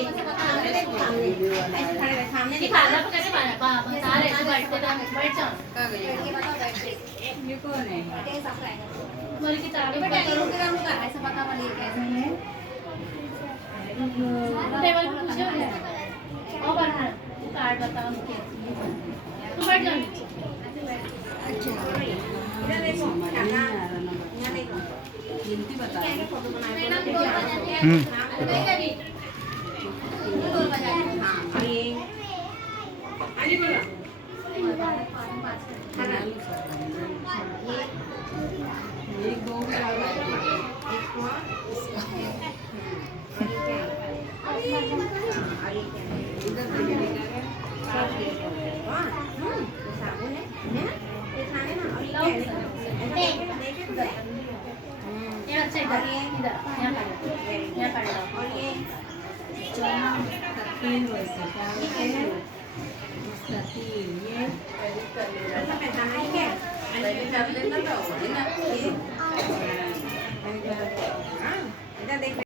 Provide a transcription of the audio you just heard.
सामने देखो, सामने ऐसे खड़े रहे, सामने देखो। खाना तो कैसे बता रहे हैं बैठते बैठ जाओ लड़के बताओ बैठ के। ये कौन है? कैसे साफ रहेगा? तुम्हारी किताबें बेटा रुक रहा रुक रहा, ऐसे बता वाली कैसे है? टेबल पे पूछे हो गया और बैठना कार्ड बताओ उनके तुम बैठ जाओ नीचे अच्छा इधर देखो, यहाँ यहाँ देखो। गिनती बता कैसे फोटो बनाए? मैडम दो बजाते हैं नाम देगा भी दो बजाते हैं। हाँ, और ये आगे बोलो। ये दो एक हुआ। और ये क्या है? और ये क्या है? इधर देखिएगा हाँ, ये साबुन है ना? ये खाने ना, और ये क्या है? देखे तो सही। ये अच्छा इधर इधर यहाँ पड़ और ये चना तीन वैसे ये क्या है? उसका तीन ये ऐसा पहचाना है क्या? पहले कर लेना था वो है ना ये